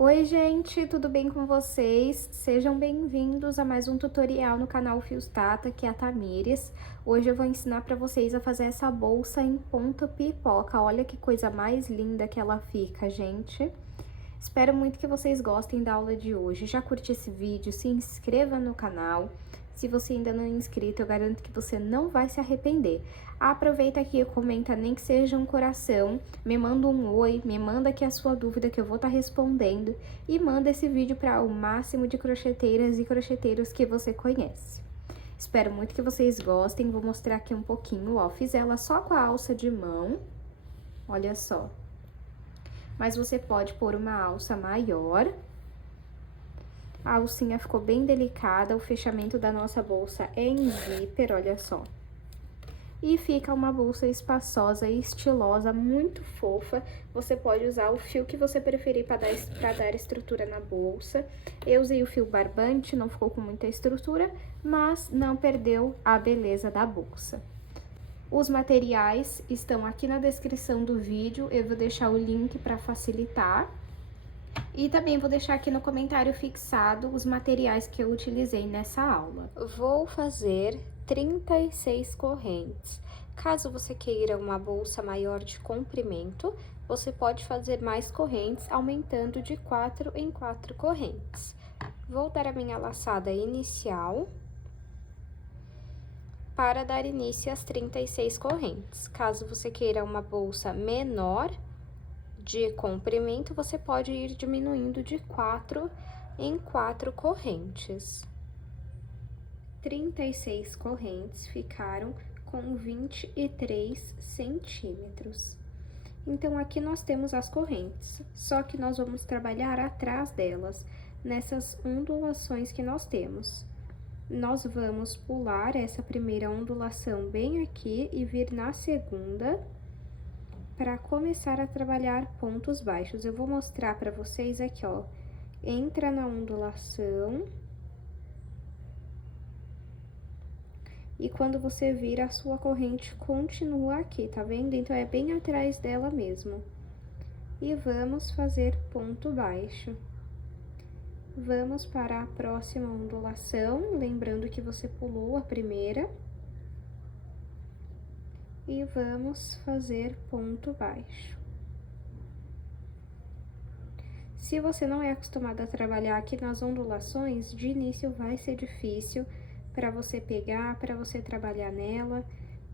Oi gente, tudo bem com vocês? Sejam bem-vindos a mais um tutorial no canal Fios Tata, que é a Tamires. Hoje eu vou ensinar para vocês a fazer essa bolsa em ponto pipoca. Olha que coisa mais linda que ela fica, gente. Espero muito que vocês gostem da aula de hoje. Já curte esse vídeo, se inscreva no canal. Se você ainda não é inscrito, eu garanto que você não vai se arrepender. Aproveita aqui e comenta, nem que seja um coração, me manda um oi, me manda aqui a sua dúvida que eu vou estar respondendo e manda esse vídeo para o máximo de crocheteiras e crocheteiros que você conhece. Espero muito que vocês gostem, vou mostrar aqui um pouquinho, ó, fiz ela só com a alça de mão, olha só. Mas você pode pôr uma alça maior. A alcinha ficou bem delicada, o fechamento da nossa bolsa é em zíper, olha só. E fica uma bolsa espaçosa e estilosa, muito fofa. Você pode usar o fio que você preferir para dar estrutura na bolsa. Eu usei o fio barbante, não ficou com muita estrutura, mas não perdeu a beleza da bolsa. Os materiais estão aqui na descrição do vídeo, eu vou deixar o link para facilitar. E também vou deixar aqui no comentário fixado os materiais que eu utilizei nessa aula. Vou fazer 36 correntes. Caso você queira uma bolsa maior de comprimento, você pode fazer mais correntes, aumentando de 4 em 4 correntes. Vou dar a minha laçada inicial para dar início às 36 correntes. Caso você queira uma bolsa menor de comprimento, você pode ir diminuindo de 4 em 4 correntes. 36 correntes ficaram com 23 centímetros. Então, aqui nós temos as correntes, só que nós vamos trabalhar atrás delas, nessas ondulações que nós temos. Nós vamos pular essa primeira ondulação bem aqui e vir na segunda, para começar a trabalhar pontos baixos. Eu vou mostrar para vocês aqui, ó. Entra na ondulação. E quando você vira, a sua corrente continua aqui, tá vendo? Então, é bem atrás dela mesmo. E vamos fazer ponto baixo. Vamos para a próxima ondulação, lembrando que você pulou a primeira. E vamos fazer ponto baixo. Se você não é acostumado a trabalhar aqui nas ondulações, de início vai ser difícil para você pegar, para você trabalhar nela,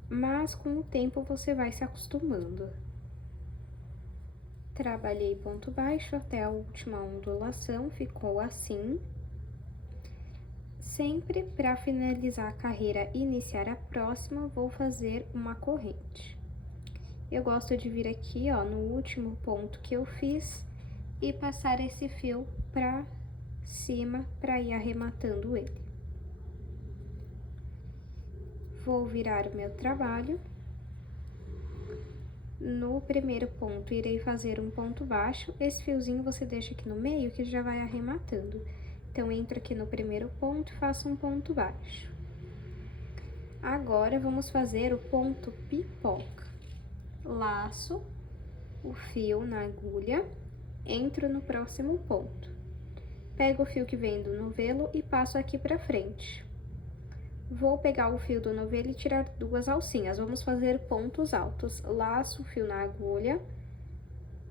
mas com o tempo você vai se acostumando. Trabalhei ponto baixo até a última ondulação, ficou assim. Sempre para finalizar a carreira e iniciar a próxima, vou fazer uma corrente. Eu gosto de vir aqui, ó, no último ponto que eu fiz e passar esse fio para cima para ir arrematando ele. Vou virar o meu trabalho. No primeiro ponto, irei fazer um ponto baixo. Esse fiozinho você deixa aqui no meio que já vai arrematando. Então, entro aqui no primeiro ponto e faço um ponto baixo. Agora, vamos fazer o ponto pipoca. Laço o fio na agulha, entro no próximo ponto. Pego o fio que vem do novelo e passo aqui pra frente. Vou pegar o fio do novelo e tirar duas alcinhas. Vamos fazer pontos altos. Laço o fio na agulha.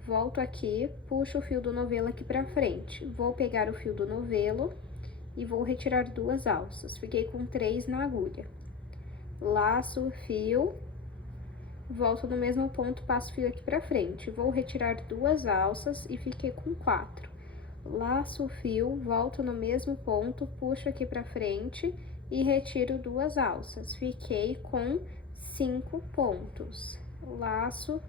Volto aqui, puxo o fio do novelo aqui pra frente. Vou pegar o fio do novelo e vou retirar duas alças. Fiquei com 3 na agulha. Laço o fio, volto no mesmo ponto, passo o fio aqui pra frente. Vou retirar duas alças e fiquei com 4. Laço o fio, volto no mesmo ponto, puxo aqui pra frente e retiro duas alças. Fiquei com 5 pontos. Laço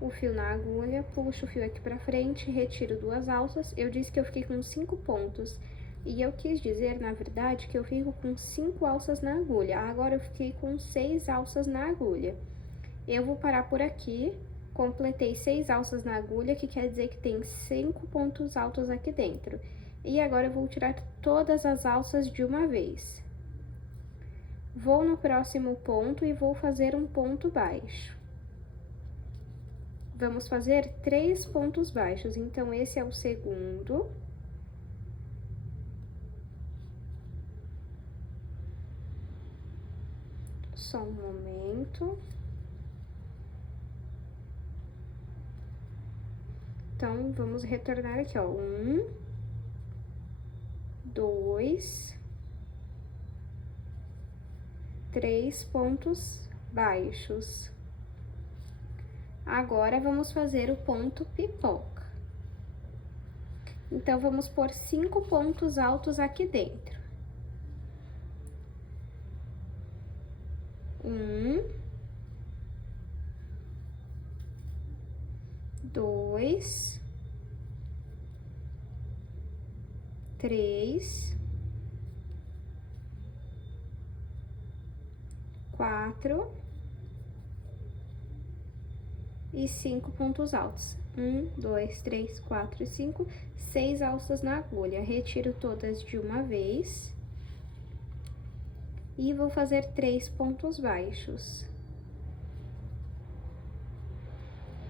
o fio na agulha, puxo o fio aqui pra frente, retiro duas alças. Eu disse que eu fiquei com 5 pontos. E eu quis dizer, na verdade, que eu fico com 5 alças na agulha. Agora, eu fiquei com 6 alças na agulha. Eu vou parar por aqui. Completei 6 alças na agulha, que quer dizer que tem 5 pontos altos aqui dentro. E agora, eu vou tirar todas as alças de uma vez. Vou no próximo ponto e vou fazer um ponto baixo. vamos fazer 3 pontos baixos. Então, esse é o segundo. Só um momento. Então, vamos retornar aqui, ó. 1, 2, 3 pontos baixos. Agora, vamos fazer o ponto pipoca. Então, vamos pôr 5 pontos altos aqui dentro. 1, 2, 3, 4 e 5 pontos altos. 1, 2, 3, 4 e 5, 6 alças na agulha. Retiro todas de uma vez. E vou fazer 3 pontos baixos.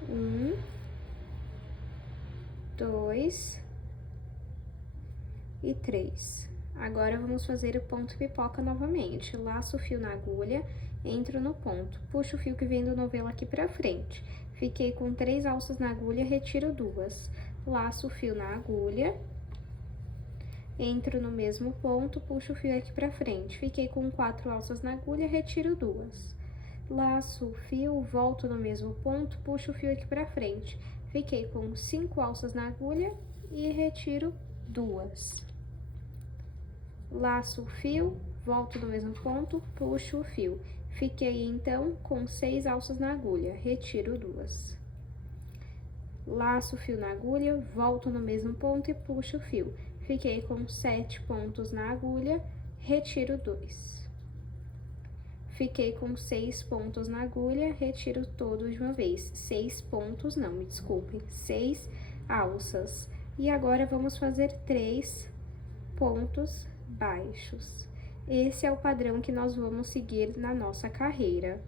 1, 2 e 3. Agora, vamos fazer o ponto pipoca novamente. Laço o fio na agulha, entro no ponto, puxo o fio que vem do novelo aqui pra frente. Fiquei com 3 alças na agulha, retiro 2. Laço o fio na agulha, entro no mesmo ponto, puxo o fio aqui pra frente. Fiquei com 4 alças na agulha, retiro 2. Laço o fio, volto no mesmo ponto, puxo o fio aqui pra frente. Fiquei com 5 alças na agulha e retiro 2. Laço o fio, volto no mesmo ponto, puxo o fio. Fiquei, então, com 6 alças na agulha, retiro 2. Laço o fio na agulha, volto no mesmo ponto e puxo o fio. Fiquei com 7 pontos na agulha, retiro 2. Fiquei com 6 pontos na agulha, retiro todos de uma vez. 6 pontos, não, me desculpem, 6 alças. E agora, vamos fazer 3 pontos baixos. Esse é o padrão que nós vamos seguir na nossa carreira.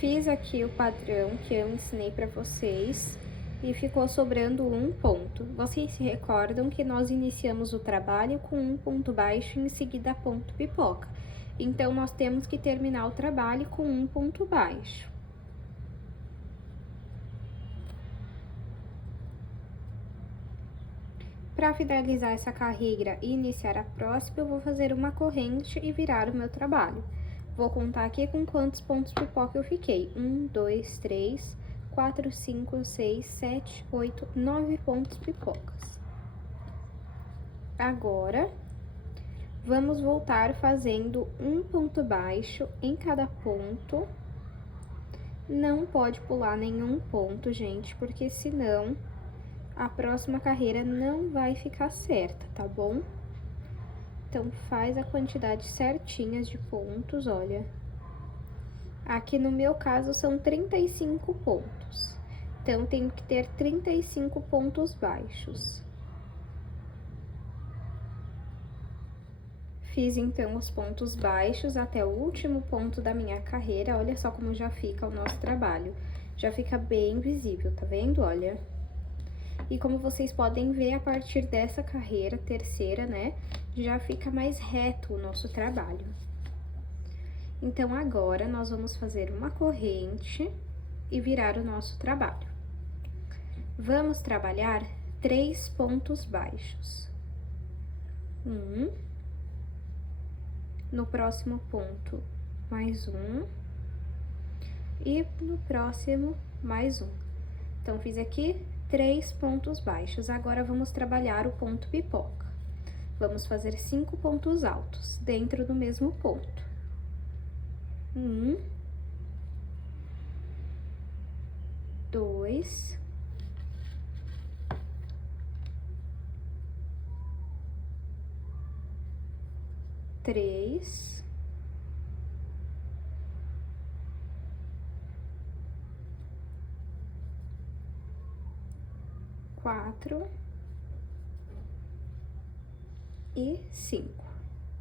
Fiz aqui o padrão que eu ensinei para vocês e ficou sobrando um ponto. Vocês se recordam que nós iniciamos o trabalho com um ponto baixo e em seguida ponto pipoca. Então, nós temos que terminar o trabalho com um ponto baixo. Para finalizar essa carreira e iniciar a próxima, eu vou fazer uma corrente e virar o meu trabalho. Vou contar aqui com quantos pontos pipoca eu fiquei. 1, 2, 3, 4, 5, 6, 7, 8, 9 pontos pipocas. Agora, vamos voltar fazendo um ponto baixo em cada ponto. Não pode pular nenhum ponto, gente, porque senão a próxima carreira não vai ficar certa, tá bom? Então, faz a quantidade certinhas de pontos, olha. Aqui no meu caso são 35 pontos. Então, tenho que ter 35 pontos baixos. Fiz, então, os pontos baixos até o último ponto da minha carreira. Olha só como já fica o nosso trabalho. Já fica bem visível, tá vendo? Olha. E como vocês podem ver, a partir dessa carreira terceira, né, já fica mais reto o nosso trabalho. Então, agora, nós vamos fazer uma corrente e virar o nosso trabalho. Vamos trabalhar 3 pontos baixos. 1, no próximo ponto, mais 1, e no próximo, mais 1. Então, fiz aqui 3 pontos baixos. Agora, vamos trabalhar o ponto pipoca. Vamos fazer 5 pontos altos dentro do mesmo ponto. 1, 2, 3, 4 e 5.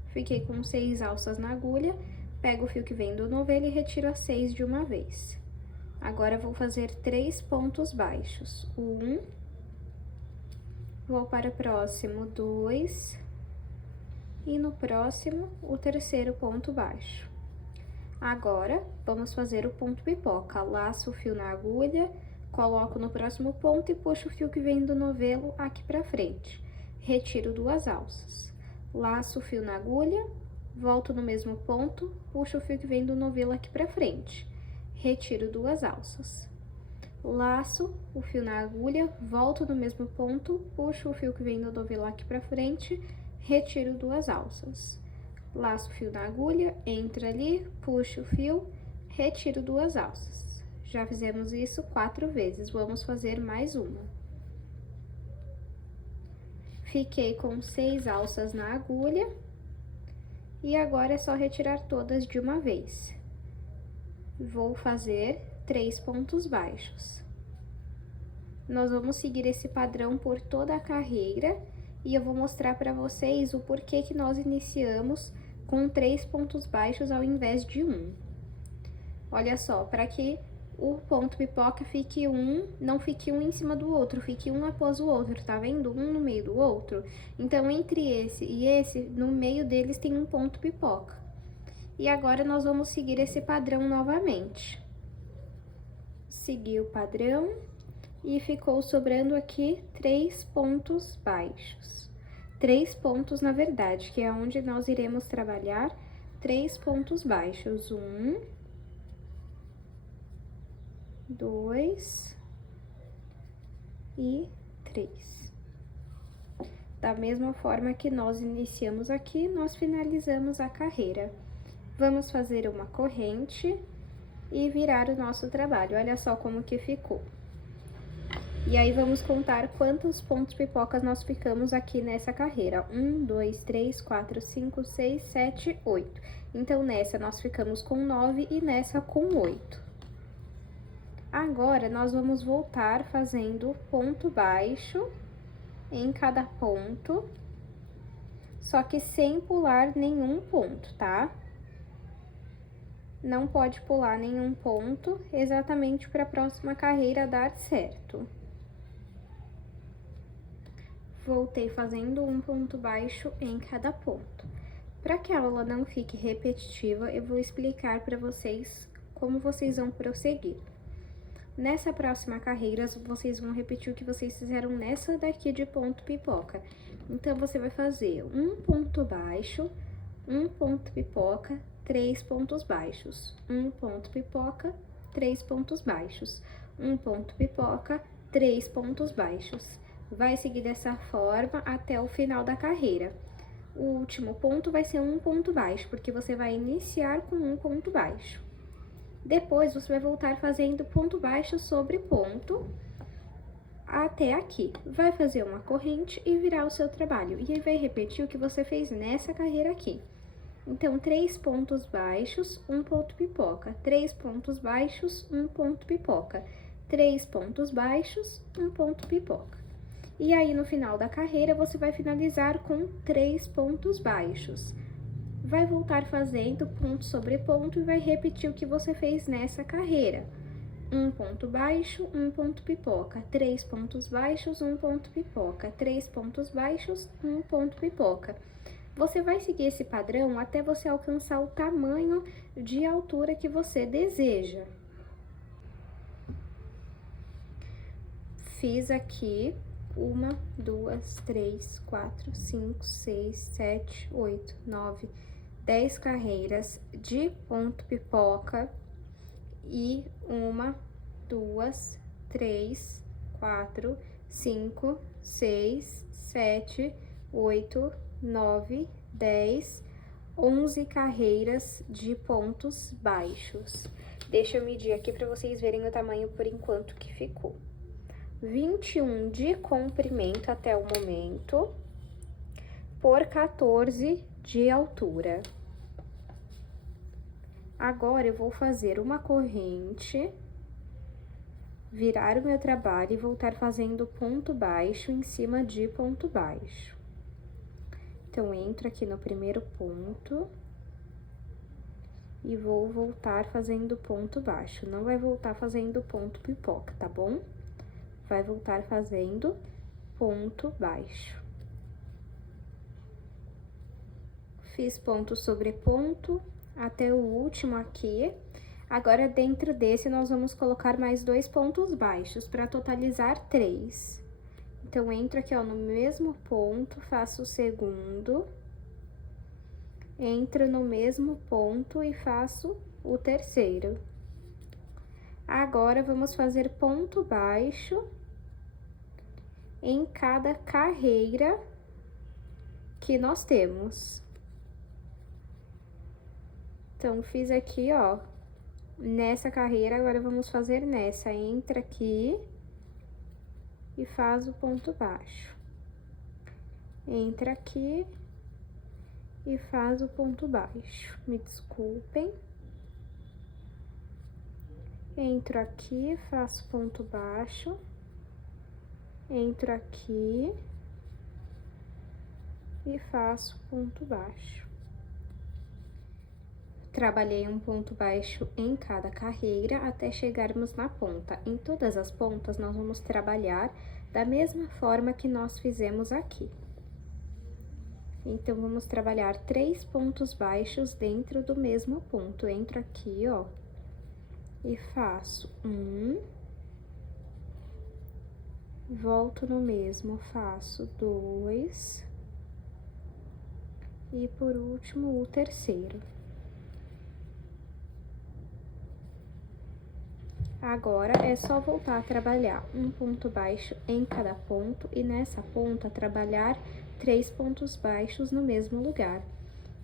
Fiquei com 6 alças na agulha, pego o fio que vem do novelo e retiro as 6 de uma vez. Agora, vou fazer 3 pontos baixos. 1, vou para o próximo 2, e no próximo, o terceiro ponto baixo. Agora, vamos fazer o ponto pipoca. Laço o fio na agulha, coloco no próximo ponto e puxo o fio que vem do novelo aqui pra frente. Retiro 2 alças. Laço o fio na agulha, volto no mesmo ponto, puxo o fio que vem do novelo aqui pra frente. Retiro 2 alças. Laço o fio na agulha, volto no mesmo ponto, puxo o fio que vem do novelo aqui pra frente, retiro 2 alças. Laço o fio na agulha, entra ali, puxo o fio, retiro 2 alças. Já fizemos isso 4 vezes, vamos fazer mais uma. Fiquei com 6 alças na agulha, e agora é só retirar todas de uma vez. Vou fazer 3 pontos baixos. Nós vamos seguir esse padrão por toda a carreira, e eu vou mostrar para vocês o porquê que nós iniciamos com 3 pontos baixos ao invés de 1. Olha só, para que o ponto pipoca fique não fique um em cima do outro, fique um após o outro, tá vendo? Um no meio do outro. Então, entre esse e esse, no meio deles tem um ponto pipoca. E agora, nós vamos seguir esse padrão novamente. Segui o padrão e ficou sobrando aqui 3 pontos baixos. 3 pontos, na verdade, que é onde nós iremos trabalhar 3 pontos baixos. 1, 2 e 3. Da mesma forma que nós iniciamos aqui, nós finalizamos a carreira. Vamos fazer uma corrente e virar o nosso trabalho. Olha só como que ficou. E aí, vamos contar quantos pontos pipocas nós ficamos aqui nessa carreira. 1, 2, 3, 4, 5, 6, 7, 8. Então, nessa nós ficamos com 9 e nessa com 8. Agora, nós vamos voltar fazendo ponto baixo em cada ponto, só que sem pular nenhum ponto, tá? Não pode pular nenhum ponto, exatamente para a próxima carreira dar certo. Voltei fazendo um ponto baixo em cada ponto. Para que a aula não fique repetitiva, eu vou explicar para vocês como vocês vão prosseguir. Nessa próxima carreira, vocês vão repetir o que vocês fizeram nessa daqui de ponto pipoca. Então, você vai fazer um ponto baixo, um ponto pipoca, 3 pontos baixos, um ponto pipoca, 3 pontos baixos, um ponto pipoca, 3 pontos baixos. Vai seguir dessa forma até o final da carreira. O último ponto vai ser um ponto baixo, porque você vai iniciar com um ponto baixo. Depois, você vai voltar fazendo ponto baixo sobre ponto até aqui. Vai fazer uma corrente e virar o seu trabalho. E aí, vai repetir o que você fez nessa carreira aqui. Então, 3 pontos baixos, um ponto pipoca. 3 pontos baixos, um ponto pipoca. 3 pontos baixos, um ponto pipoca. E aí, no final da carreira, você vai finalizar com 3 pontos baixos. Vai voltar fazendo ponto sobre ponto e vai repetir o que você fez nessa carreira. Um ponto baixo, um ponto pipoca. 3 pontos baixos, um ponto pipoca. 3 pontos baixos, um ponto pipoca. Você vai seguir esse padrão até você alcançar o tamanho de altura que você deseja. Fiz aqui 1, 2, 3, 4, 5, 6, 7, 8, 9, 10 carreiras de ponto pipoca e 1, 2, 3, 4, 5, 6, 7, 8, 9, 10, 11 carreiras de pontos baixos. Deixa eu medir aqui para vocês verem o tamanho por enquanto que ficou. 21 de comprimento até o momento, por 14 de altura. Agora, eu vou fazer uma corrente, virar o meu trabalho e voltar fazendo ponto baixo em cima de ponto baixo. Então, entro aqui no primeiro ponto, e vou voltar fazendo ponto baixo. Não vai voltar fazendo ponto pipoca, tá bom? Vai voltar fazendo ponto baixo. Fiz ponto sobre ponto até o último aqui. Agora, dentro desse, nós vamos colocar mais 2 pontos baixos, para totalizar 3. Então, entro aqui, ó, no mesmo ponto, faço o segundo, entro no mesmo ponto e faço o terceiro. Agora, vamos fazer ponto baixo em cada carreira que nós temos. Então, fiz aqui, ó, nessa carreira, agora vamos fazer nessa. Entra aqui e faz o ponto baixo. Entra aqui e faz o ponto baixo. Me desculpem. Entro aqui, faço ponto baixo. Entro aqui e faço ponto baixo. Trabalhei um ponto baixo em cada carreira até chegarmos na ponta. Em todas as pontas, nós vamos trabalhar da mesma forma que nós fizemos aqui. Então, vamos trabalhar 3 pontos baixos dentro do mesmo ponto. Entro aqui, ó, e faço um, volto no mesmo, faço 2, e por último, o terceiro. Agora, é só voltar a trabalhar um ponto baixo em cada ponto e nessa ponta trabalhar 3 pontos baixos no mesmo lugar.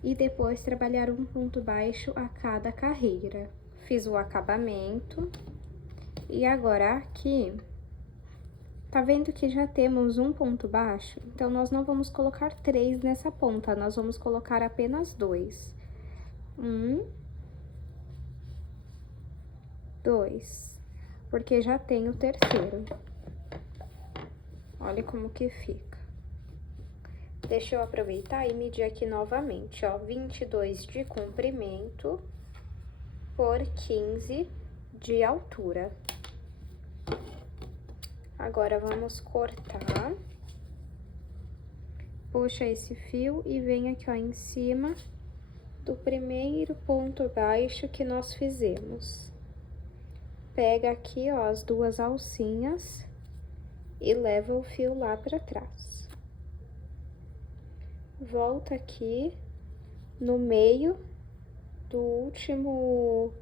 E depois trabalhar um ponto baixo a cada carreira. Fiz o acabamento. E agora aqui, tá vendo que já temos um ponto baixo? Então, nós não vamos colocar 3 nessa ponta, nós vamos colocar apenas 2. 1, 2. Porque já tem o terceiro. Olha como que fica. Deixa eu aproveitar e medir aqui novamente, ó, 22 de comprimento por 15 de altura. Agora, vamos cortar. Puxa esse fio e vem aqui, ó, em cima do primeiro ponto baixo que nós fizemos. Pega aqui, ó, as 2 alcinhas e leva o fio lá pra trás. Volta aqui no meio do último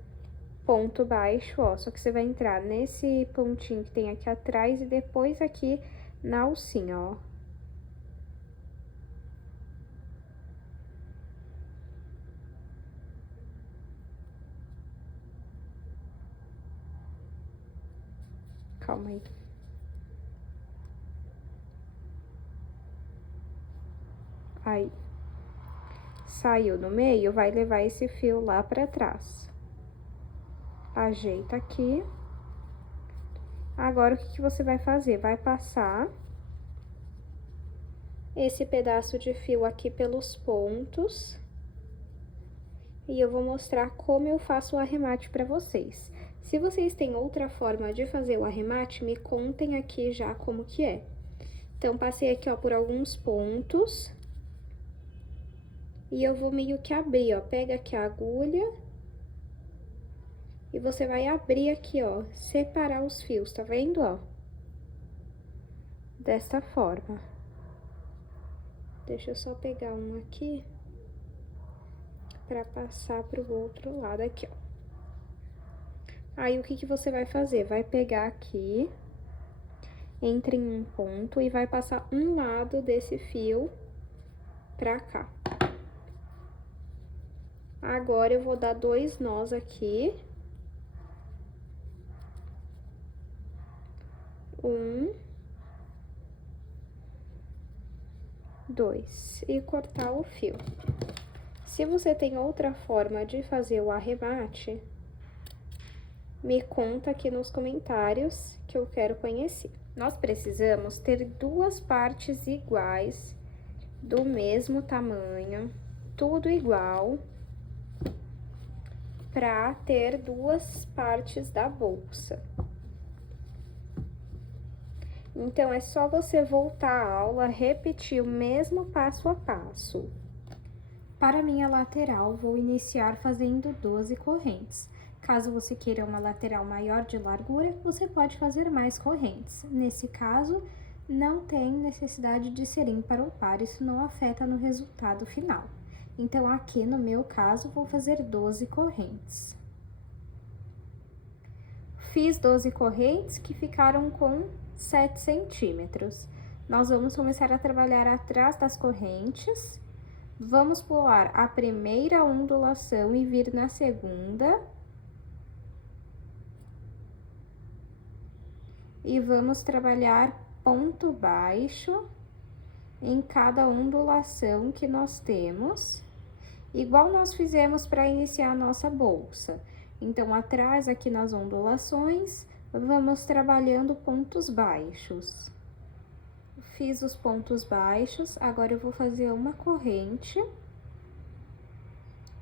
ponto baixo, ó, só que você vai entrar nesse pontinho que tem aqui atrás e depois aqui na alcinha, ó. Calma aí. Aí. Saiu no meio, vai levar esse fio lá pra trás. Ajeita aqui. Agora, o que você vai fazer? Vai passar esse pedaço de fio aqui pelos pontos. E eu vou mostrar como eu faço o arremate pra vocês. Se vocês têm outra forma de fazer o arremate, me contem aqui já como que é. Então, passei aqui, ó, por alguns pontos. E eu vou meio que abrir, ó. Pega aqui a agulha. E você vai abrir aqui, ó. Separar os fios, tá vendo, ó? Desta forma. Deixa eu só pegar um aqui. Pra passar pro outro lado aqui, ó. Aí, o que você vai fazer? Vai pegar aqui, entra em um ponto e vai passar um lado desse fio pra cá. Agora, eu vou dar 2 nós aqui. 1, 2. E cortar o fio. Se você tem outra forma de fazer o arremate, me conta aqui nos comentários que eu quero conhecer. Nós precisamos ter 2 partes iguais, do mesmo tamanho, tudo igual. para ter duas partes da bolsa. Então, é só você voltar à aula, repetir o mesmo passo a passo. Para minha lateral, vou iniciar fazendo 12 correntes. Caso você queira uma lateral maior de largura, você pode fazer mais correntes. Nesse caso, não tem necessidade de ser ímpar ou par, isso não afeta no resultado final. Então, aqui no meu caso, vou fazer 12 correntes. Fiz 12 correntes que ficaram com 7 centímetros. Nós vamos começar a trabalhar atrás das correntes. Vamos pular a primeira ondulação e vir na segunda. E vamos trabalhar ponto baixo em cada ondulação que nós temos, igual nós fizemos para iniciar a nossa bolsa. Então, atrás aqui nas ondulações, vamos trabalhando pontos baixos. Fiz os pontos baixos, agora eu vou fazer uma corrente,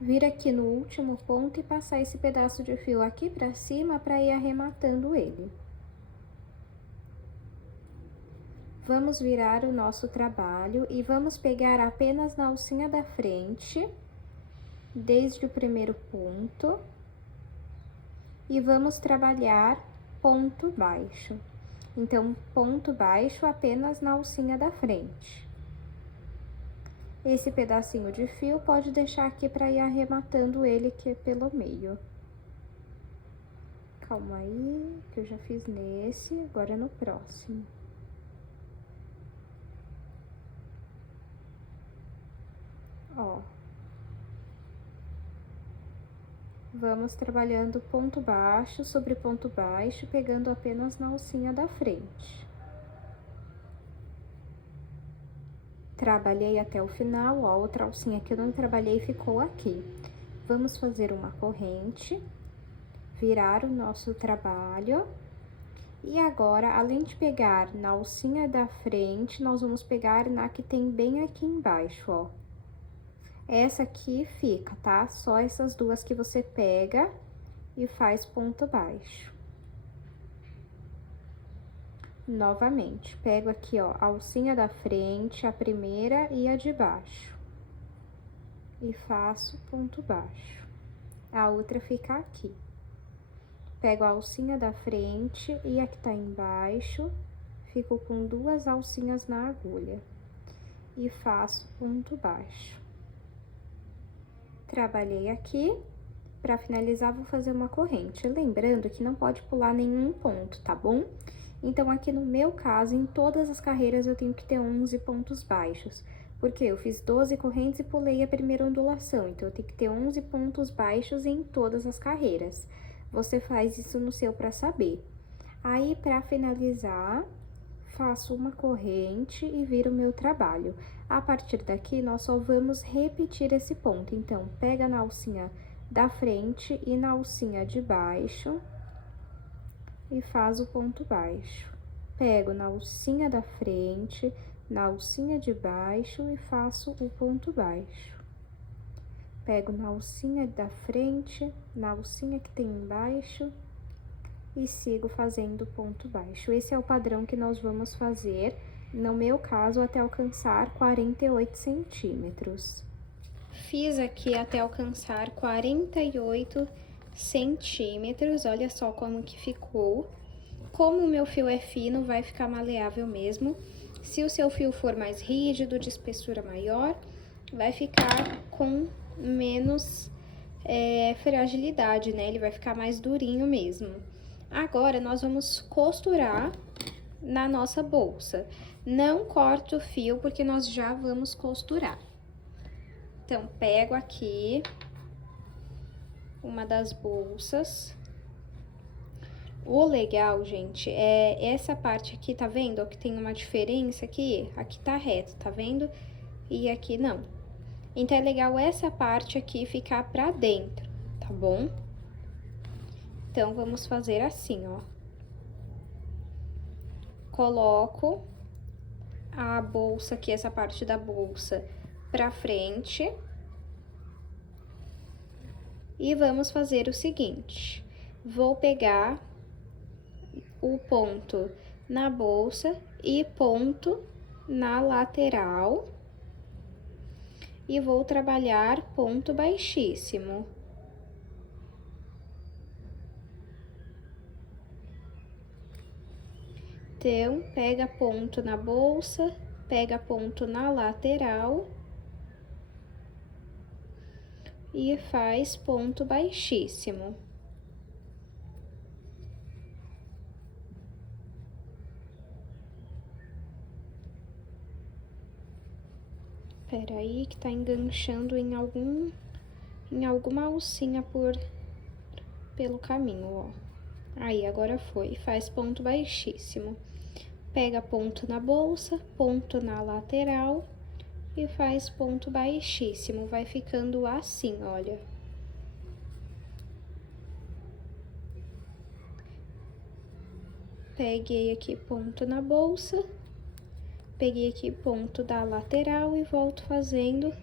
vir aqui no último ponto e passar esse pedaço de fio aqui para cima para ir arrematando ele. Vamos virar o nosso trabalho e vamos pegar apenas na alcinha da frente, desde o primeiro ponto, e vamos trabalhar ponto baixo. Então, ponto baixo apenas na alcinha da frente. Esse pedacinho de fio pode deixar aqui para ir arrematando ele aqui pelo meio. Calma aí, que eu já fiz nesse, agora no próximo. Ó. Vamos trabalhando ponto baixo sobre ponto baixo, pegando apenas na alcinha da frente. Trabalhei até o final, ó, outra alcinha que eu não trabalhei ficou aqui. Vamos fazer uma corrente, virar o nosso trabalho. E agora, além de pegar na alcinha da frente, nós vamos pegar na que tem bem aqui embaixo, ó. Essa aqui fica, tá? Só essas duas que você pega e faz ponto baixo. Novamente, pego aqui, ó, a alcinha da frente, a primeira e a de baixo. E faço ponto baixo. A outra fica aqui. Pego a alcinha da frente e a que tá embaixo, fico com duas alcinhas na agulha. E faço ponto baixo. Trabalhei aqui, para finalizar vou fazer uma corrente, lembrando que não pode pular nenhum ponto, tá bom? Então, aqui no meu caso, em todas as carreiras eu tenho que ter 11 pontos baixos, porque eu fiz 12 correntes e pulei a primeira ondulação, então eu tenho que ter 11 pontos baixos em todas as carreiras. Você faz isso no seu para saber. Aí, para finalizar, faço uma corrente e viro o meu trabalho. A partir daqui, nós só vamos repetir esse ponto. Então, pega na alcinha da frente e na alcinha de baixo e faz o ponto baixo. Pego na alcinha da frente, na alcinha de baixo e faço o ponto baixo. Pego na alcinha da frente, na alcinha que tem embaixo e sigo fazendo ponto baixo. Esse é o padrão que nós vamos fazer, no meu caso, até alcançar 48 centímetros. Fiz aqui até alcançar 48 centímetros, olha só como que ficou. Como o meu fio é fino, vai ficar maleável mesmo. Se o seu fio for mais rígido, de espessura maior, vai ficar com menos fragilidade, né? Ele vai ficar mais durinho mesmo. Agora, nós vamos costurar na nossa bolsa. Não corte o fio, porque nós já vamos costurar. Então, pego aqui uma das bolsas. O legal, gente, é essa parte aqui, tá vendo? Ó, que tem uma diferença aqui. Aqui tá reto, tá vendo? E aqui não. Então, é legal essa parte aqui ficar pra dentro, tá bom? Então, vamos fazer assim, ó. Coloco a bolsa aqui, essa parte da bolsa, pra frente. E vamos fazer o seguinte, vou pegar o ponto na bolsa e ponto na lateral e vou trabalhar ponto baixíssimo. Então, pega ponto na bolsa, pega ponto na lateral e faz ponto baixíssimo. Espera aí que tá enganchando em alguma alcinha pelo caminho, ó. Aí, agora foi, faz ponto baixíssimo. Pega ponto na bolsa, ponto na lateral e faz ponto baixíssimo, vai ficando assim, olha. Peguei aqui ponto na bolsa, peguei aqui ponto da lateral e volto fazendo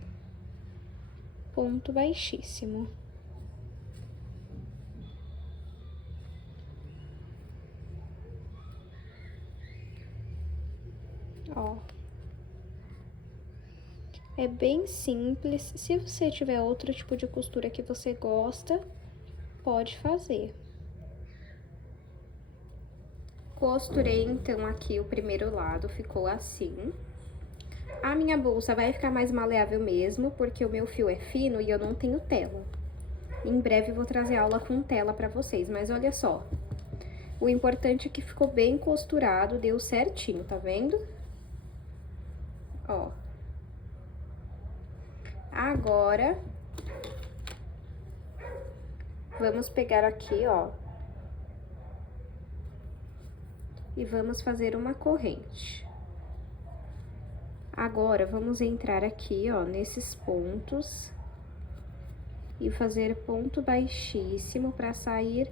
ponto baixíssimo. Ó. É bem simples, se você tiver outro tipo de costura que você gosta, pode fazer. Costurei então aqui o primeiro lado, ficou assim. A minha bolsa vai ficar mais maleável mesmo, porque o meu fio é fino e eu não tenho tela. Em breve eu vou trazer aula com tela pra vocês, mas olha só. O importante é que ficou bem costurado, deu certinho, tá vendo? Ó. Agora, vamos pegar aqui, ó. E vamos fazer uma corrente. Agora, vamos entrar aqui, ó, nesses pontos e fazer ponto baixíssimo pra sair...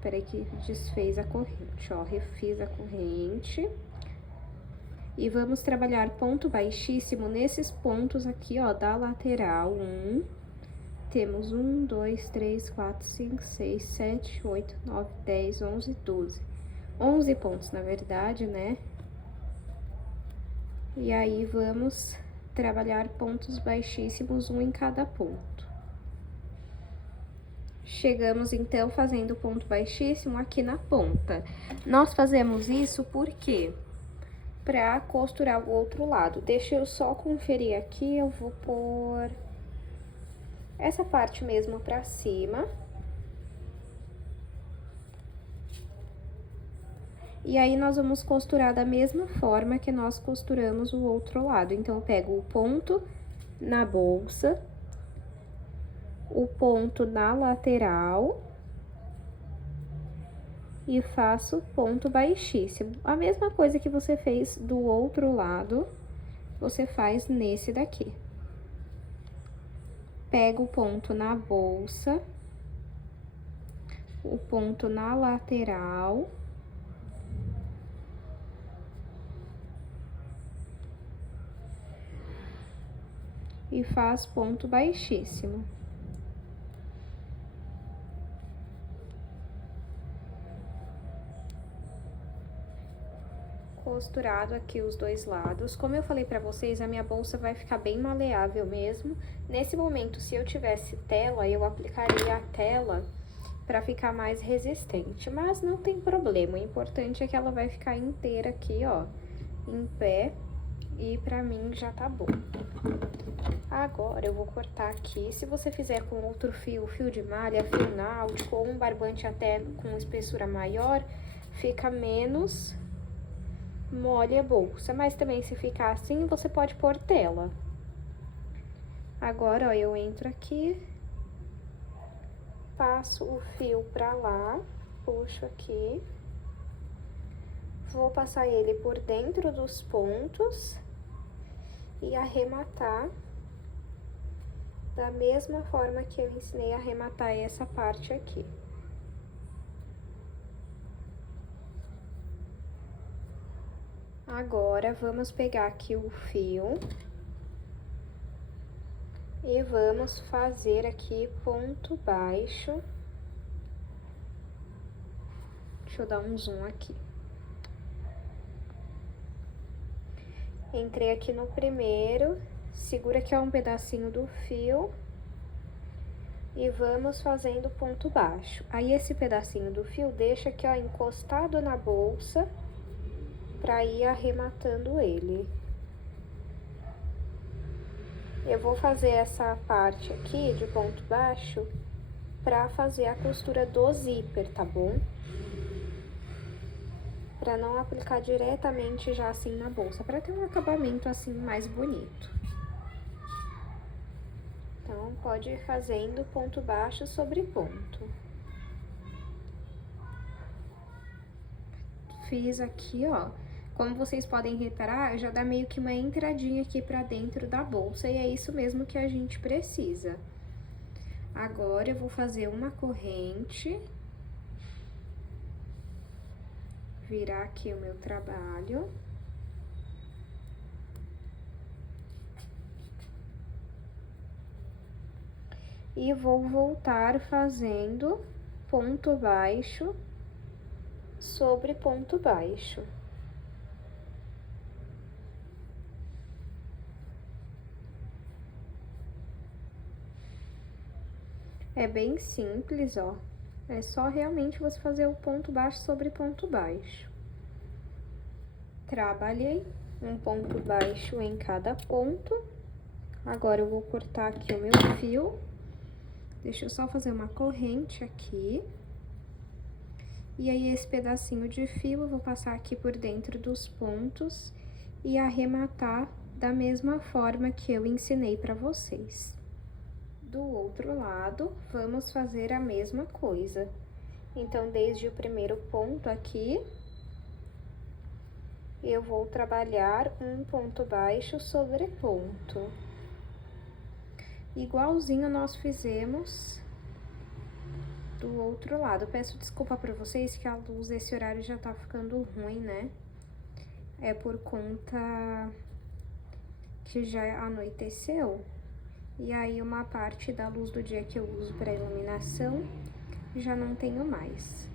Peraí que desfez a corrente, ó, refiz a corrente. E vamos trabalhar ponto baixíssimo nesses pontos aqui, ó, da lateral. Temos 1, 2, 3, 4, 5, 6, 7, 8, 9, 10, 11, 12. 11 pontos, na verdade, né? E aí, vamos trabalhar pontos baixíssimos, um em cada ponto. Chegamos, então, fazendo ponto baixíssimo aqui na ponta. Nós fazemos isso porque... pra costurar o outro lado. Deixa eu só conferir aqui, eu vou pôr essa parte mesmo pra cima. E aí, nós vamos costurar da mesma forma que nós costuramos o outro lado. Então, eu pego o ponto na bolsa, o ponto na lateral e faço ponto baixíssimo. A mesma coisa que você fez do outro lado, você faz nesse daqui. Pego o ponto na bolsa, o ponto na lateral e faz ponto baixíssimo. Costurado aqui os dois lados. Como eu falei pra vocês, a minha bolsa vai ficar bem maleável mesmo. Nesse momento, se eu tivesse tela, eu aplicaria a tela pra ficar mais resistente. Mas não tem problema, o importante é que ela vai ficar inteira aqui, ó, em pé. E pra mim já tá bom. Agora, eu vou cortar aqui. Se você fizer com outro fio, fio de malha, fio náutico ou um barbante até com espessura maior, fica menos mole a bolsa. Mas também, se ficar assim, você pode pôr tela. Agora, ó, eu entro aqui, passo o fio pra lá, puxo aqui, vou passar ele por dentro dos pontos e arrematar da mesma forma que eu ensinei a arrematar essa parte aqui. Agora, vamos pegar aqui o fio E vamos fazer aqui ponto baixo. Deixa eu dar um zoom aqui. Entrei aqui no primeiro, segura aqui um pedacinho do fio e vamos fazendo ponto baixo. Aí esse pedacinho do fio deixa aqui, ó, encostado na bolsa pra ir arrematando ele. Eu vou fazer essa parte aqui de ponto baixo pra fazer a costura do zíper, tá bom? Pra não aplicar diretamente já assim na bolsa, pra ter um acabamento assim mais bonito. Então, pode ir fazendo ponto baixo sobre ponto. Fiz aqui, ó. Como vocês podem reparar, já dá meio que uma entradinha aqui pra dentro da bolsa, e é isso mesmo que a gente precisa. Agora, eu vou fazer uma corrente. Virar aqui o meu trabalho. E vou voltar fazendo ponto baixo sobre ponto baixo. É bem simples, ó. É só realmente você fazer o ponto baixo sobre ponto baixo. Trabalhei um ponto baixo em cada ponto. Agora, eu vou cortar aqui o meu fio. Deixa eu só fazer uma corrente aqui. E aí, esse pedacinho de fio eu vou passar aqui por dentro dos pontos e arrematar da mesma forma que eu ensinei pra vocês. Do outro lado, vamos fazer a mesma coisa. Então, desde o primeiro ponto aqui, eu vou trabalhar um ponto baixo sobre ponto. Igualzinho nós fizemos do outro lado. Peço desculpa pra vocês que a luz desse horário já tá ficando ruim, né? É por conta que já anoiteceu. E aí, uma parte da luz do dia que eu uso para iluminação, já não tenho mais.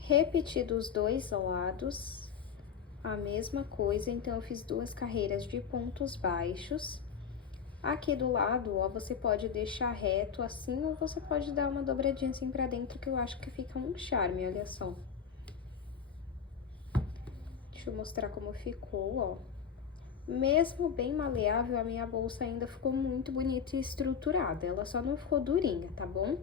Repeti dos dois lados, a mesma coisa, então eu fiz 2 carreiras de pontos baixos. Aqui do lado, ó, você pode deixar reto assim, ou você pode dar uma dobradinha assim pra dentro, que eu acho que fica um charme, olha só. Deixa eu mostrar como ficou, ó. Mesmo bem maleável, a minha bolsa ainda ficou muito bonita e estruturada. Ela só não ficou durinha, tá bom?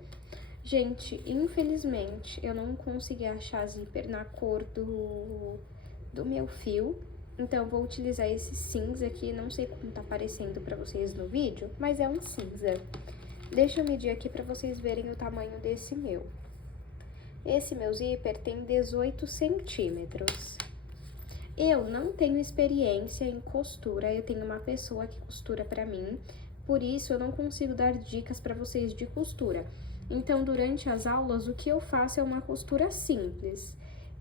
Gente, infelizmente, eu não consegui achar zíper na cor do meu fio. Então, eu vou utilizar esse cinza aqui. Não sei como tá aparecendo pra vocês no vídeo, mas é um cinza. Deixa eu medir aqui pra vocês verem o tamanho desse meu. Esse meu zíper tem 18 centímetros. Eu não tenho experiência em costura, eu tenho uma pessoa que costura pra mim, por isso eu não consigo dar dicas pra vocês de costura. Então, durante as aulas, o que eu faço é uma costura simples,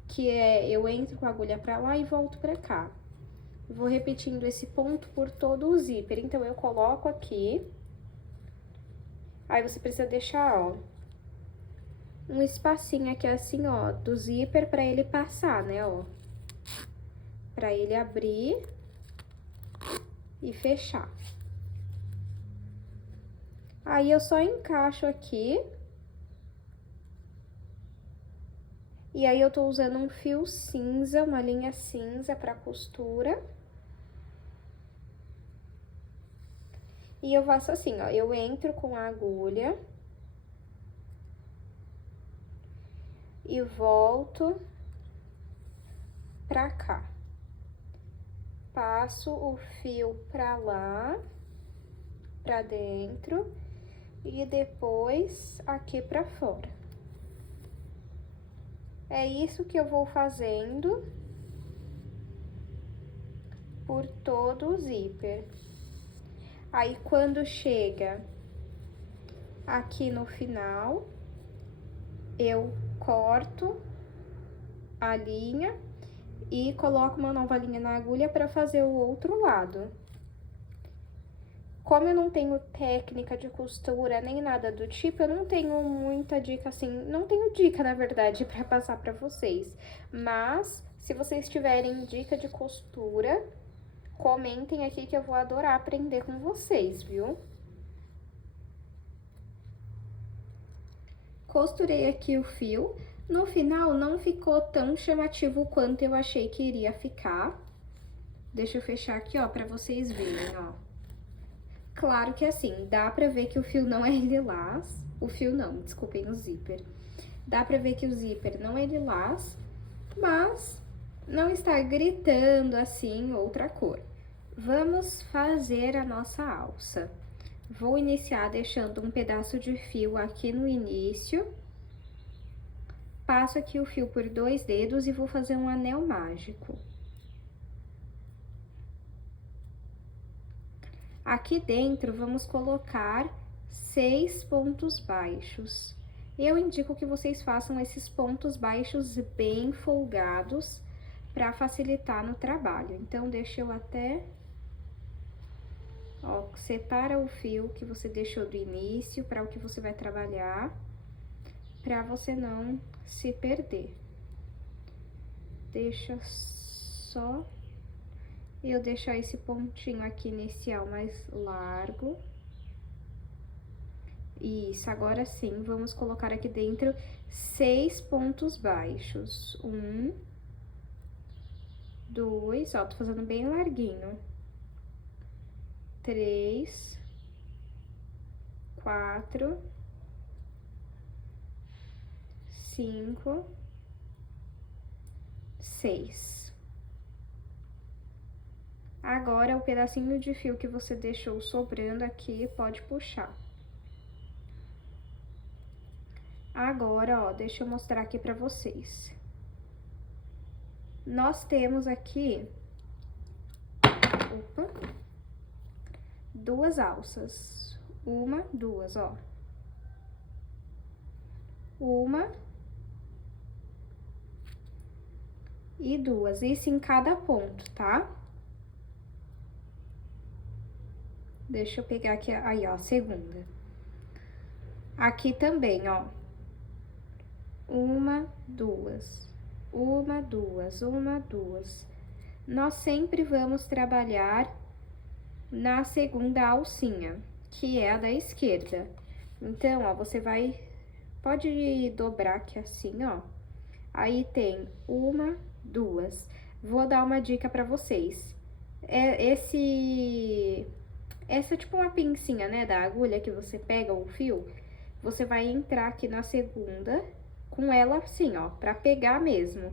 que é eu entro com a agulha pra lá e volto pra cá. Vou repetindo esse ponto por todo o zíper, então eu coloco aqui, aí você precisa deixar, ó, um espacinho aqui assim, ó, do zíper pra ele passar, né, ó. Pra ele abrir e fechar. Aí, eu só encaixo aqui. E aí, eu tô usando um fio cinza, uma linha cinza pra costura. E eu faço assim, ó, eu entro com a agulha. E volto pra cá. Passo o fio pra lá, pra dentro, e depois aqui pra fora. É isso que eu vou fazendo por todo o zíper. Aí, quando chega aqui no final, eu corto a linha e coloco uma nova linha na agulha para fazer o outro lado. Como eu não tenho técnica de costura nem nada do tipo, eu não tenho muita dica assim, não tenho dica, na verdade, pra passar pra vocês. Mas, se vocês tiverem dica de costura, comentem aqui que eu vou adorar aprender com vocês, viu? Costurei aqui o fio. No final, não ficou tão chamativo quanto eu achei que iria ficar. Deixa eu fechar aqui, ó, pra vocês verem, ó. Claro que assim, dá pra ver que o fio não é lilás. O fio não, desculpem, o zíper. Dá pra ver que o zíper não é lilás, mas não está gritando assim outra cor. Vamos fazer a nossa alça. Vou iniciar deixando um pedaço de fio aqui no início. Passo aqui o fio por 2 dedos e vou fazer um anel mágico. Aqui dentro, vamos colocar 6 pontos baixos. Eu indico que vocês façam esses pontos baixos bem folgados para facilitar no trabalho. Então, deixa eu até... Ó, separa o fio que você deixou do início para o que você vai trabalhar, para você não se perder. Deixa só eu deixar esse pontinho aqui inicial mais largo. Isso, agora sim, vamos colocar aqui dentro 6 pontos baixos. 1, 2, ó, tô fazendo bem larguinho. 3, 4, 5, 6. Agora, o pedacinho de fio que você deixou sobrando aqui, pode puxar. Agora, ó, deixa eu mostrar aqui pra vocês. Nós temos aqui... Opa! 2 alças. 1, 2, ó. 1 e 2. Isso em cada ponto, tá? Deixa eu pegar aqui, aí, ó, a segunda. Aqui também, ó. 1, 2. 1, 2, 1, 2. Nós sempre vamos trabalhar na segunda alcinha, que é a da esquerda. Então, ó, você vai... Pode dobrar aqui assim, ó. Aí tem 1, 2. Vou dar uma dica pra vocês. Essa é tipo uma pincinha, né, da agulha que você pega o fio. Você vai entrar aqui na segunda com ela assim, ó, pra pegar mesmo.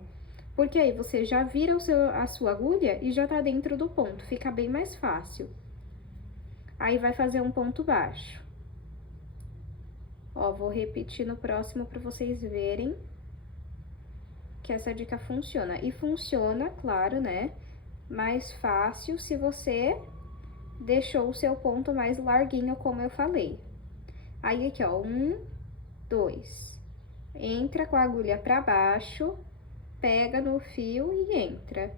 Porque aí você já vira a sua agulha e já tá dentro do ponto, fica bem mais fácil. Aí vai fazer um ponto baixo. Ó, vou repetir no próximo pra vocês verem que essa dica funciona. E funciona, claro, né, mais fácil se você deixou o seu ponto mais larguinho, como eu falei. Aí, aqui, ó, 1, 2. Entra com a agulha pra baixo, pega no fio e entra.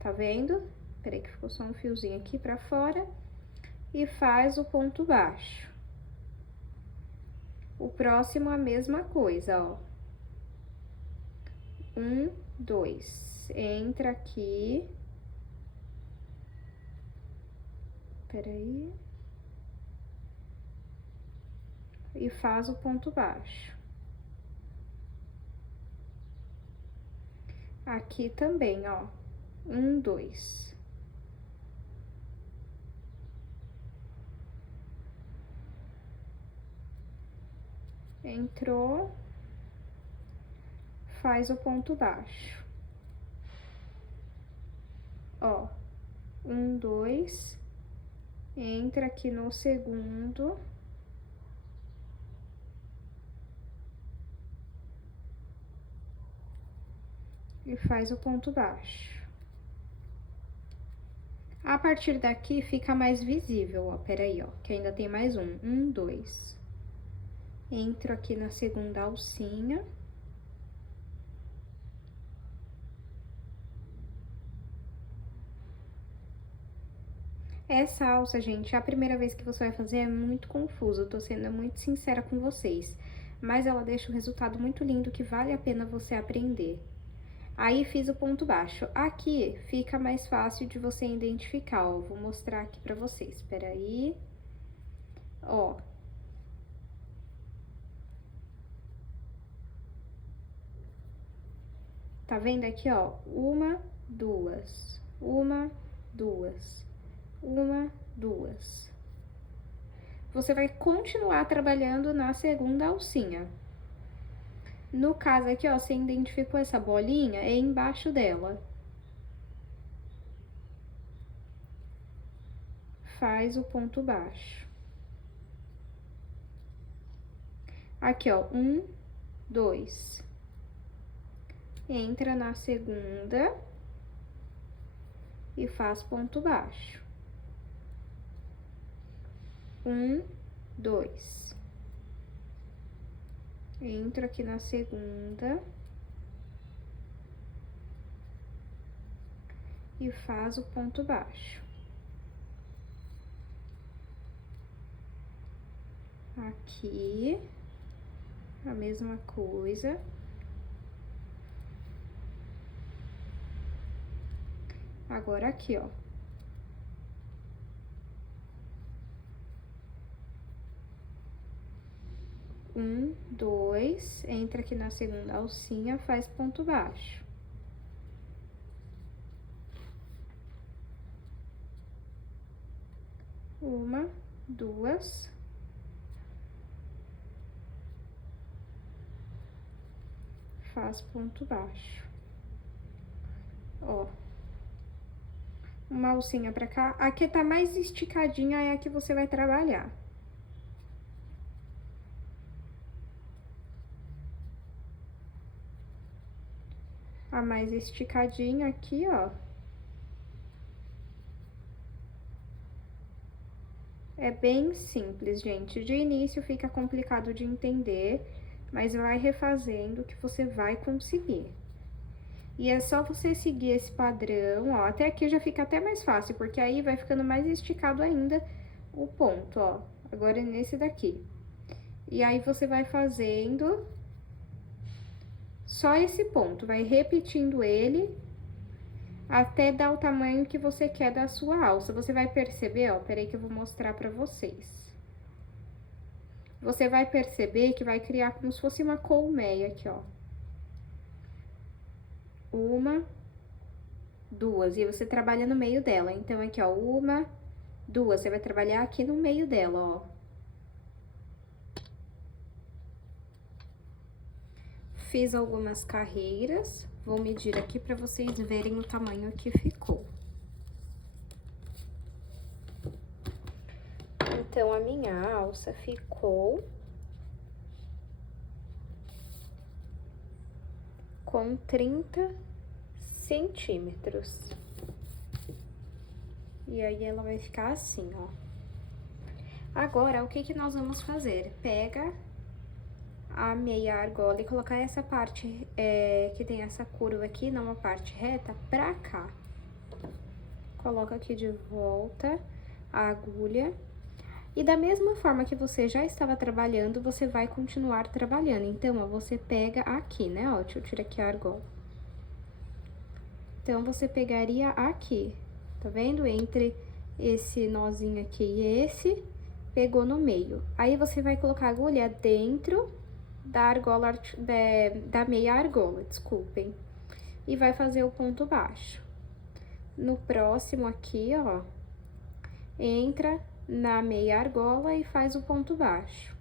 Tá vendo? Peraí que ficou só um fiozinho aqui pra fora. E faz o ponto baixo. O próximo, a mesma coisa, ó. 1, 2. Entra aqui. Peraí. E faz o ponto baixo. Aqui também, ó. 1, 2. Entrou, faz o ponto baixo. Ó, 1, 2, entra aqui no segundo. E faz o ponto baixo. A partir daqui fica mais visível, ó, peraí, ó, que ainda tem mais um. 1, 2. Entro aqui na segunda alcinha. Essa alça, gente, a primeira vez que você vai fazer é muito confuso, eu tô sendo muito sincera com vocês. Mas ela deixa um resultado muito lindo que vale a pena você aprender. Aí, fiz o ponto baixo. Aqui, fica mais fácil de você identificar, ó. Vou mostrar aqui pra vocês, espera aí. Ó. Tá vendo aqui, ó? Uma, duas. Uma, duas. Uma, duas. Você vai continuar trabalhando na segunda alcinha. No caso aqui, ó, você identificou essa bolinha, é embaixo dela. Faz o ponto baixo. Aqui, ó, 1, 2. Entra na segunda e faz ponto baixo. 1, 2. Entro aqui na segunda e faz o ponto baixo. Aqui, a mesma coisa. Agora aqui, ó. Um, dois, entra aqui na segunda alcinha, faz ponto baixo. Uma, duas. Faz ponto baixo. Ó. Uma alcinha pra cá. A que tá mais esticadinha é a que você vai trabalhar. A mais esticadinha aqui, ó. É bem simples, gente. De início fica complicado de entender, mas vai refazendo que você vai conseguir. E é só você seguir esse padrão, ó. Até aqui já fica até mais fácil, porque aí vai ficando mais esticado ainda o ponto, ó. Agora é nesse daqui. E aí você vai fazendo só esse ponto, vai repetindo ele até dar o tamanho que você quer da sua alça. Você vai perceber, ó, peraí que eu vou mostrar pra vocês. Você vai perceber que vai criar como se fosse uma colmeia aqui, ó. Uma, duas, e você trabalha no meio dela. Então, aqui, ó, uma, duas, você vai trabalhar aqui no meio dela, ó. Fiz algumas carreiras, vou medir aqui pra vocês verem o tamanho que ficou. Então, a minha alça ficou com 30 centímetros. E aí, ela vai ficar assim, ó. Agora, o que que nós vamos fazer? Pega a meia argola e colocar essa parte que tem essa curva aqui, não a parte reta, pra cá. Coloca aqui de volta a agulha. E da mesma forma que você já estava trabalhando, você vai continuar trabalhando. Então, ó, você pega aqui, né, ó, deixa eu tirar aqui a argola. Então, você pegaria aqui, tá vendo? Entre esse nozinho aqui e esse, pegou no meio. Aí, você vai colocar a agulha dentro da argola, da meia argola, desculpem. E vai fazer o ponto baixo. No próximo aqui, ó, entra na meia argola e faz o ponto baixo.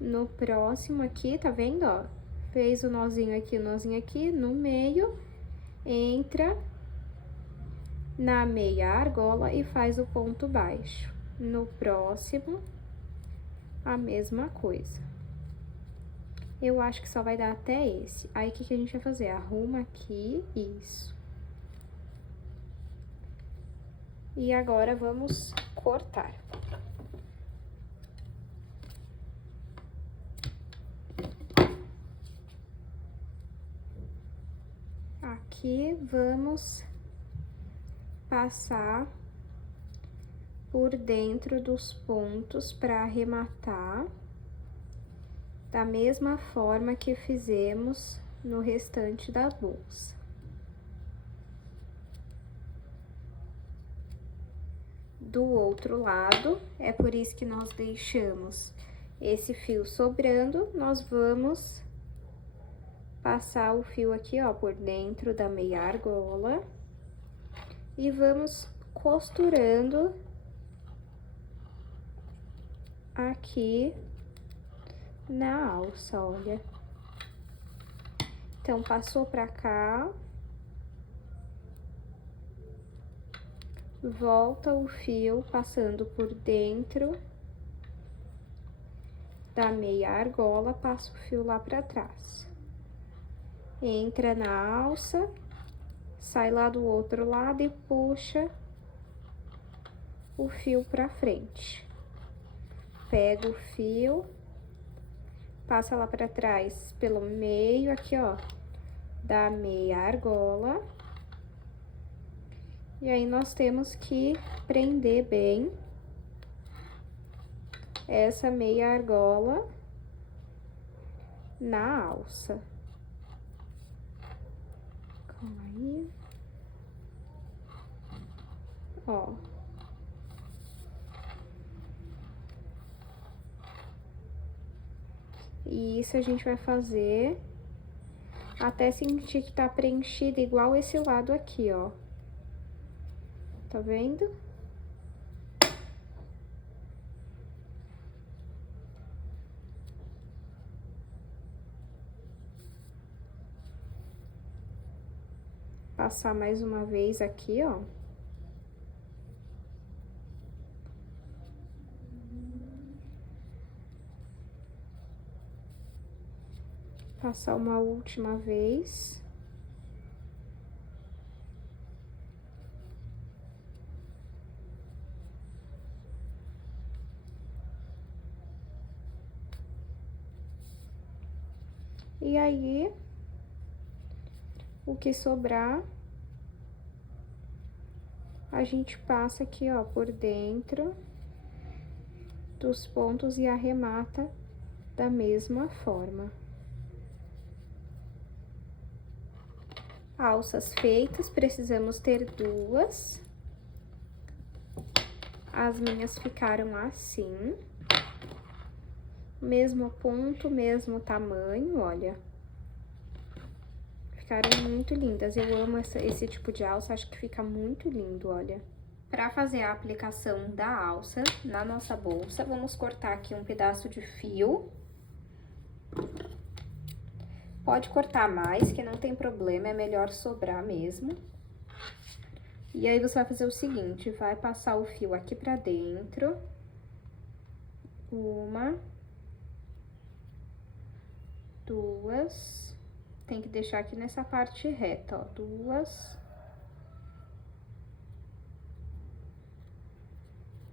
No próximo aqui, tá vendo, ó? Fez o nozinho aqui, no meio, entra na meia argola e faz o ponto baixo. No próximo, a mesma coisa. Eu acho que só vai dar até esse. Aí, o que que a gente vai fazer? Arruma aqui, isso. E agora, vamos cortar. Aqui, vamos passar por dentro dos pontos para arrematar, da mesma forma que fizemos no restante da bolsa. Do outro lado, é por isso que nós deixamos esse fio sobrando, nós vamos passar o fio aqui, ó, por dentro da meia argola e vamos costurando aqui na alça, olha. Então, passou pra cá, volta o fio passando por dentro da meia argola, passa o fio lá pra trás. Entra na alça, sai lá do outro lado e puxa o fio pra frente. Pega o fio, passa lá pra trás pelo meio aqui, ó, da meia argola. E aí, nós temos que prender bem essa meia argola na alça. Calma aí. Ó. E isso a gente vai fazer até sentir que tá preenchido igual esse lado aqui, ó. Tá vendo? Passar mais uma vez aqui, ó. Passar uma última vez. E aí, o que sobrar, a gente passa aqui, ó, por dentro dos pontos e arremata da mesma forma. Alças feitas, precisamos ter duas. As minhas ficaram assim. Mesmo ponto, mesmo tamanho, olha. Ficaram muito lindas. Eu amo esse tipo de alça, acho que fica muito lindo, olha. Para fazer a aplicação da alça na nossa bolsa, vamos cortar aqui um pedaço de fio. Pode cortar mais, que não tem problema, é melhor sobrar mesmo. E aí, você vai fazer o seguinte, vai passar o fio aqui pra dentro. Uma. Duas. Tem que deixar aqui nessa parte reta, ó. Duas.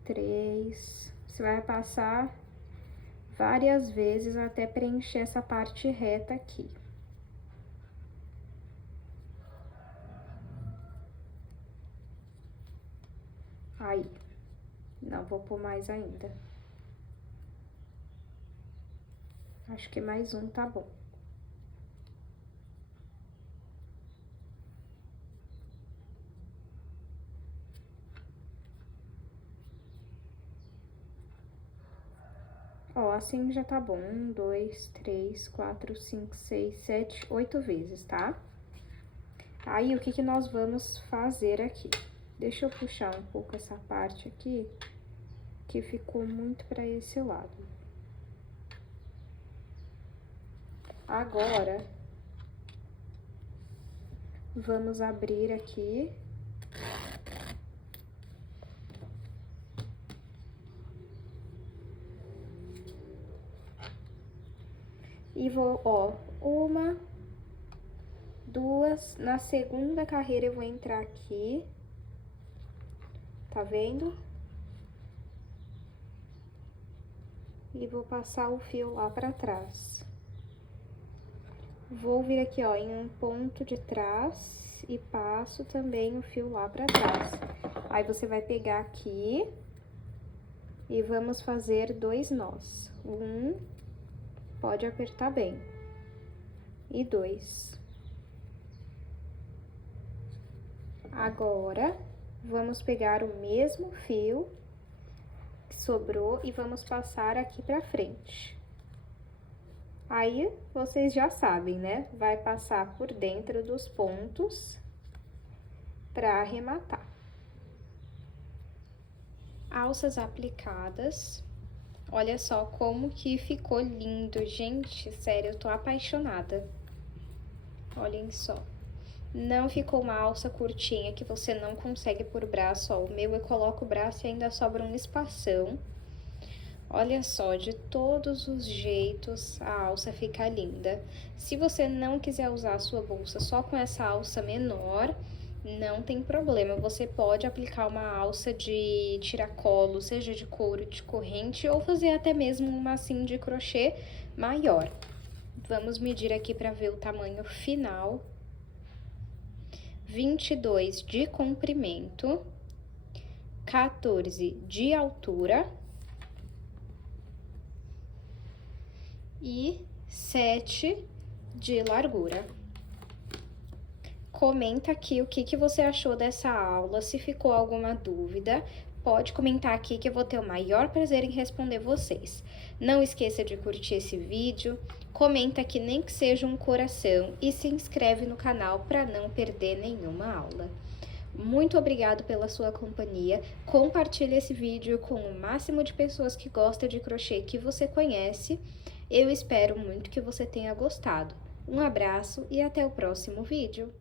Três. Você vai passar várias vezes até preencher essa parte reta aqui. Aí. Não vou pôr mais ainda. Acho que mais um tá bom. Ó, assim já tá bom. 1, 2, 3, 4, 5, 6, 7, 8 vezes, tá? Aí, o que que nós vamos fazer aqui? Deixa eu puxar um pouco essa parte aqui, que ficou muito pra esse lado. Agora, vamos abrir aqui. E vou, ó, uma, duas, na segunda carreira eu vou entrar aqui, tá vendo? E vou passar o fio lá pra trás. Vou vir aqui, ó, em um ponto de trás e passo também o fio lá pra trás. Aí, você vai pegar aqui e vamos fazer 2 nós. 1, pode apertar bem, e 2. Agora, vamos pegar o mesmo fio que sobrou e vamos passar aqui pra frente. Aí, vocês já sabem, né? Vai passar por dentro dos pontos pra arrematar. Alças aplicadas. Olha só como que ficou lindo, gente. Sério, eu tô apaixonada. Olhem só. Não ficou uma alça curtinha que você não consegue por braço, ó. O meu eu coloco o braço e ainda sobra um espação. Olha só, de todos os jeitos a alça fica linda. Se você não quiser usar a sua bolsa só com essa alça menor, não tem problema. Você pode aplicar uma alça de tiracolo, seja de couro, de corrente, ou fazer até mesmo uma assim de crochê maior. Vamos medir aqui para ver o tamanho final. 22 de comprimento, 14 de altura e 7 de largura. Comenta aqui o que você achou dessa aula, se ficou alguma dúvida, pode comentar aqui que eu vou ter o maior prazer em responder vocês. Não esqueça de curtir esse vídeo, comenta aqui nem que seja um coração e se inscreve no canal para não perder nenhuma aula. Muito obrigado pela sua companhia, compartilhe esse vídeo com o máximo de pessoas que gostam de crochê que você conhece. Eu espero muito que você tenha gostado. Um abraço e até o próximo vídeo.